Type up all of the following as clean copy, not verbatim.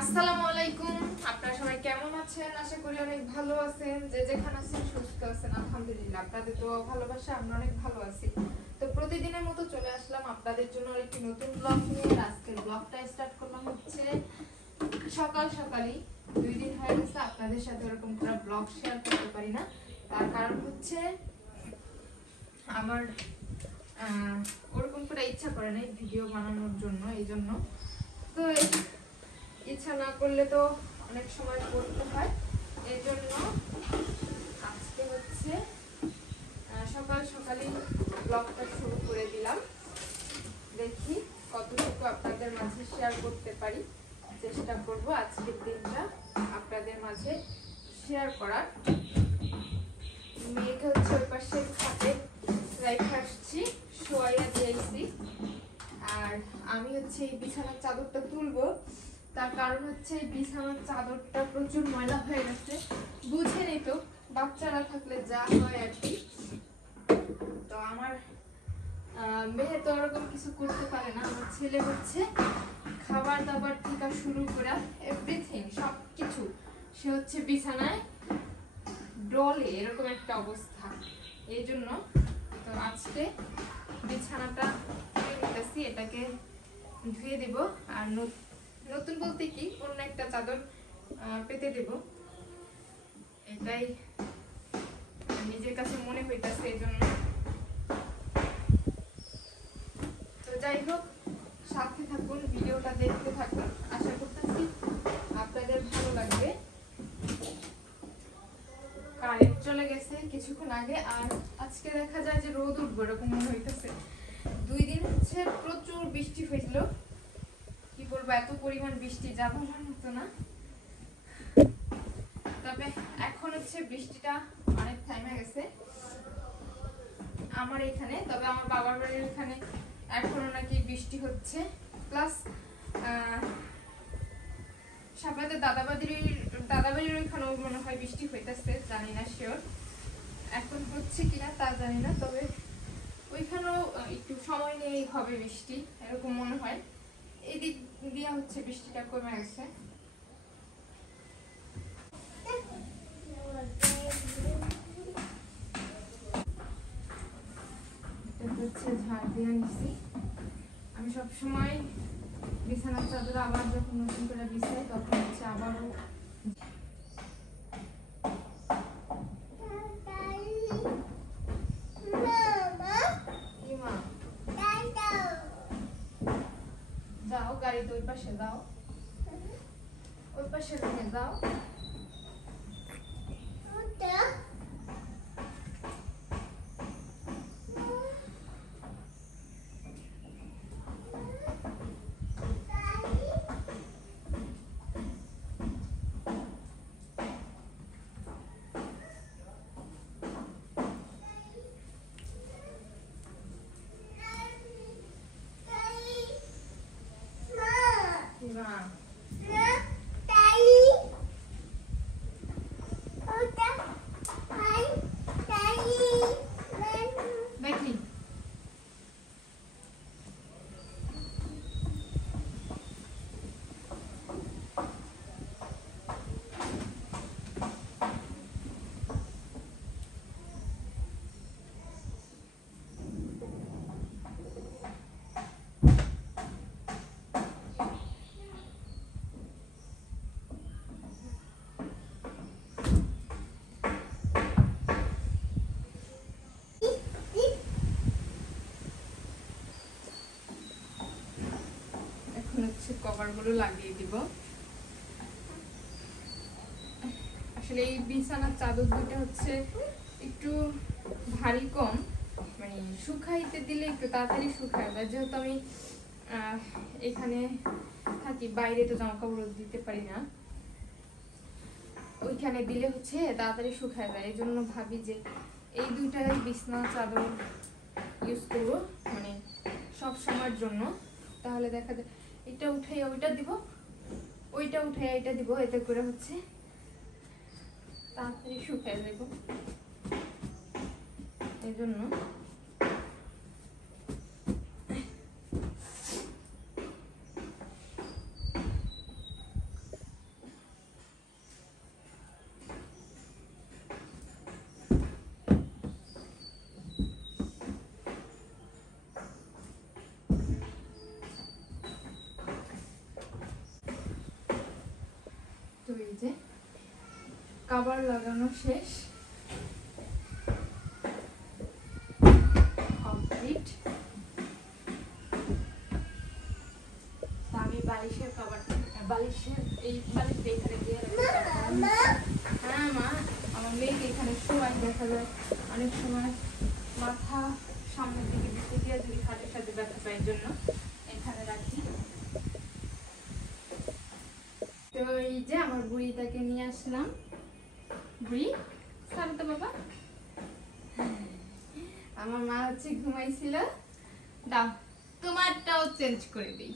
আসসালামু আলাইকুম। আপনারা সবাই কেমন আছেন? আশা করি অনেক ভালো আছেন। যে যেখানে আছেন সুস্থ আছেন আলহামদুলিল্লাহ। আপনাদের তো ভালোবাসা, আমরা অনেক ভালো আছি। তো প্রতিদিনের মতো চলে আসলাম আপনাদের জন্য একটি নতুন ব্লগ নিয়ে। আজকের ব্লগটা স্টার্ট করলাম হচ্ছে সকাল সকালই। 2 দিন হয়ে গেছে আপনাদের সাথে এরকম করে ব্লগ শেয়ার করতে পারি না। তার কারণ হচ্ছে আমার ওরকম করে ইচ্ছা করে না ভিডিও বানানোর জন্য, এই জন্য। তো ইচ্ছা না করলে তো অনেক সময় করতে হয়, এই জন্য আজকে হচ্ছে সকাল সকালই ব্লগটা শুরু করে দিলাম। দেখি কতটুকু আপনাদের মাঝে শেয়ার করতে পারি। চেষ্টা করব আজকের দিনটা আপনাদের মাঝে শেয়ার করার। মেয়েকে হচ্ছে ওই পাশে খাতে রাইখে আসছি, শোয়াইয়া দিয়েছি। আর আমি হচ্ছে এই বিছানার চাদরটা তুলবো। তার কারণ হচ্ছে বিছানার চাদরটা প্রচুর ময়লা হয়ে গেছে। বুঝেনি তো, বাচ্চারা থাকলে যা হয় আর কি। তো আমার মেয়ে তো ওরকম কিছু করতে পারে না। আমার ছেলে হচ্ছে খাবার দাবার থেকে শুরু করে এভরিথিং সবকিছু সে হচ্ছে বিছানায় ডলে, এরকম একটা অবস্থা। এই জন্য তো আজকে বিছানাটা নিতেছি, এটাকে ধুয়ে দেব। আর নতুন বলতে কি অন্য একটা চাদর পেতে দেব, এটাই নিজের কাছে মনে হইতাছে, এই জন্য। তো যাই হোক, সাথে থাকুন, ভিডিওটা দেখতে থাকুন। আশা করতেছি আপনাদের ভালো লাগবে। কারেন্ট চলে গেছে কিছুক্ষণ আগে, আর আজকে দেখা যায় যে রোদ উঠবে এরকম মনে হইতেছে। 2 দিন হচ্ছে প্রচুর বৃষ্টি হয়েছিল। কি বলবো, এত পরিমাণ বৃষ্টি যা বলার মতো না। তবে এখন হচ্ছে বৃষ্টিটা অনেক থামে গেছে আমার এখানে। তবে আমার বাবার বাড়ির এখানে এখনো নাকি বৃষ্টি হচ্ছে। প্লাস সাপাতে দাদাবাড়ির ওইখানেও মনে হয় বৃষ্টি হইতেছে, জানি না শিওর এখন হচ্ছে কিনা তা জানি না। তবে ওইখানেও একটু সময় নিয়েই হবে বৃষ্টি এরকম মনে হয়। এই দিক দিয়ে হচ্ছে বৃষ্টিটা কমে গেছে। হচ্ছে ঝাড় দিয়ে নিচ্ছি। আমি সবসময় বিছানার চাদর আবার যখন নতুন করে বিছাই তখন হচ্ছে আবারও যাও, গাড়িতে ওই পাশে যাও, ওই পাশে রুমে যাও। দেখি কভারগুলো লাগিয়ে দিব। আসলে এই বিছানার চাদর দুটো হচ্ছে একটু ভারী কম, মানে শুকাইতে দিলে একটু তাড়াতাড়ি শুকায় যায়। যেহেতু আমি এখানে থাকি, বাইরে তো জামা কাপড় দিতে পারি না, ওইখানে দিলে হচ্ছে তাড়াতাড়ি শুকায় যায়। এই জন্য ভাবি যে এই দুইটাই বিছানা চাদর ইউজ করবো, মানে সব সময়ের জন্য। তাহলে দেখা যায় এটা উঠে ওইটা দিব, ওইটা উঠে এটা দিব, এতে করে হচ্ছে তাড়াতাড়ি শুকিয়ে যাব। এই জন্য এই যে কভার লাগানো শেষ, কমপ্লিট। আমি বালিশের কভার, বালিশের এই বালিশটা এখানে দিয়ে রাখি। হ্যাঁ মা, আমার মেয়েকে এখানে শোয়াই, দেখা যায় অনেক সময় মাথা সামনের দিকে দিতে গিয়ে যদি খাটের সাথে ব্যথা পাই, জন্য এখানে রাখি। তো এই যে আমার বুড়িটাকে নিয়ে আসলাম। বুড়ি ছাড়ো তো বাবা, আমার মা হচ্ছে ঘুমাইছিল, দাও তোমারটাও চেঞ্জ করে দিই।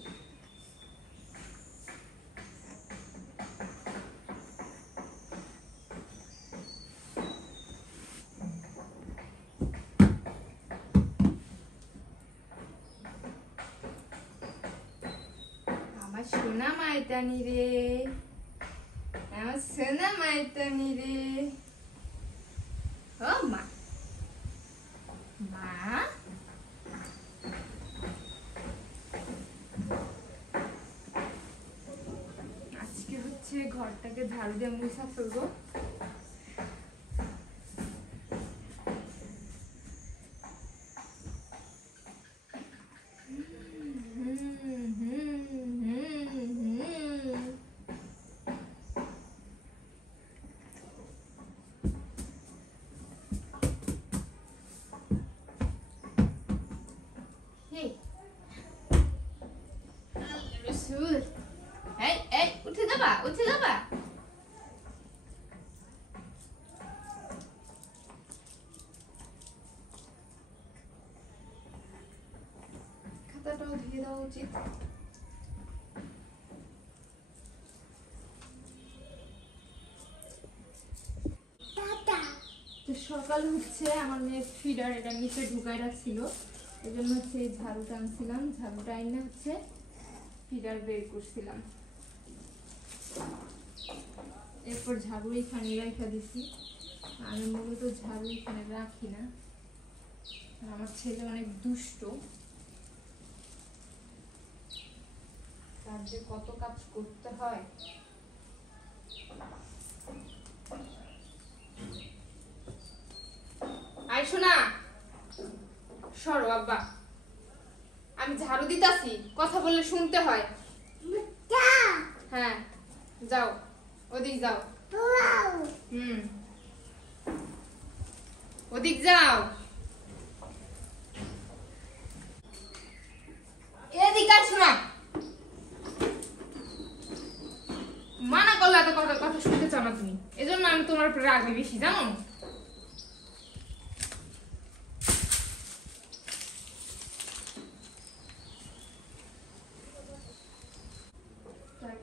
আমার সোনা মাইটানি রে, আমার সোনা মাইটানি রে। ও মা, মা আজকে হচ্ছে ঘরটাকে ঝাড়ু দিয়ে মুছা ফেলবো। উঠে যাবা, উঠে যাবা। খাতাটাও ধুয়ে দেওয়া উচিত। সকাল হচ্ছে আমার মেয়ের ফিডার এটা নিচে ঢুকাই রাখছিল, এই জন্য হচ্ছে এই ঝাড়ুটা আনছিলাম, ঝাড়ুটা এনে হচ্ছে ফিডার বের করছিলাম। এরপর ঝাড়ু এখানে রেখে দিছি। আমি মূলত ঝাড়ু এখানে রাখি না, আমার ছেলে অনেক দুষ্ট, তার যে কত কাজ করতে হয়। আইসো না, সরো আব্বা, আমি ঝাড়ু দিতাছি, কথা বললে শুনতে হয়। হ্যাঁ যাও, ওদিক যাও। ওদিক যাও, এদিকে আসো না। মানা করলে এত কথা কথা শুনতে চাও না তুমি, এজন্য আমি তোমার উপরে রাগি বেশি, জানো।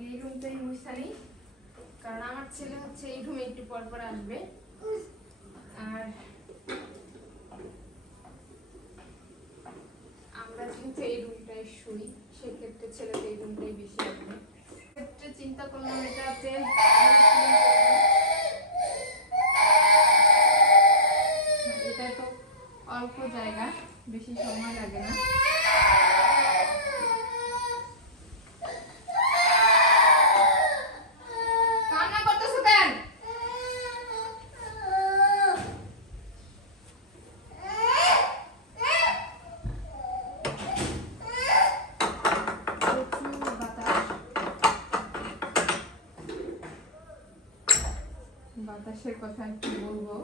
এই রুমটাই মুছানি, কারণ আমার ছেলে হচ্ছে এই রুমে একটু পর পর আসবে। আর আমরা যেহেতু এই রুমটাই শুই, সেক্ষেত্রে ছেলেটা এই রুমটাই বেশি আসবে। সেক্ষেত্রে চিন্তা করলাম এটাতে এটা তো অল্প জায়গা, বেশি সময় লাগে না। বাতাসের কথা একটু বলবো,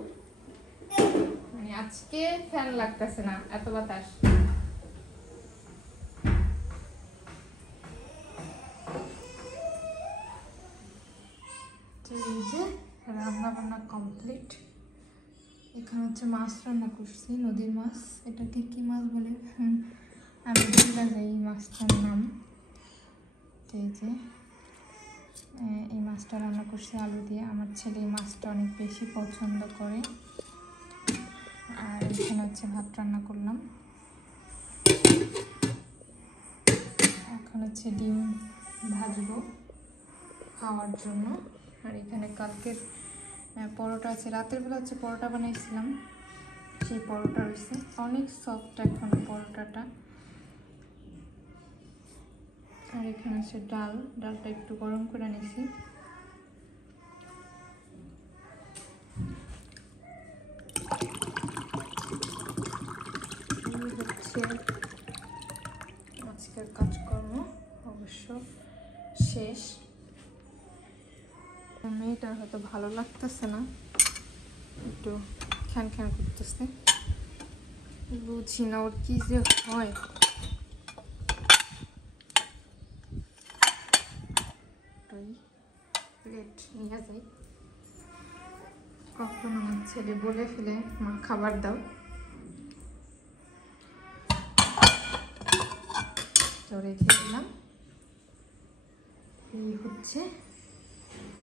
মানে আজকে ফ্যান লাগতেছে না, এত বাতাস। রান্না বান্না কমপ্লিট। এখানে হচ্ছে মাছ রান্না করছি, নদীর মাছ। এটাকে কি মাছ বলে আমি ভুলে যাই এই মাছটার নাম। এই যে এই মাছটা রান্না করছি আলু দিয়ে। আমার ছেলে এই মাছটা অনেক বেশি পছন্দ করে। আর এখানে হচ্ছে ভাত রান্না করলাম। এখন হচ্ছে ডিম ভাজবো খাওয়ার জন্য। আর এখানে কালকের পরোটা আছে, রাতের বেলা হচ্ছে পরোটা বানাইছিলাম, সেই পরোটা রয়েছে, অনেক সফট এখন পরোটাটা। আর এখানে হচ্ছে ডালটা একটু গরম করে নিয়েছি। আজকের কাজকর্ম অবশ্য শেষ। মেয়েটার হয়তো ভালো লাগতেছে না, একটু খ্যান খ্যান করতেছে, বুঝি না ওর কি যে হয়। প্লেট নিয়ে যাই, কখন আমার ছেলে বলে ফেলে মা খাবার দাও, তো রেখে দিলাম। এই হচ্ছে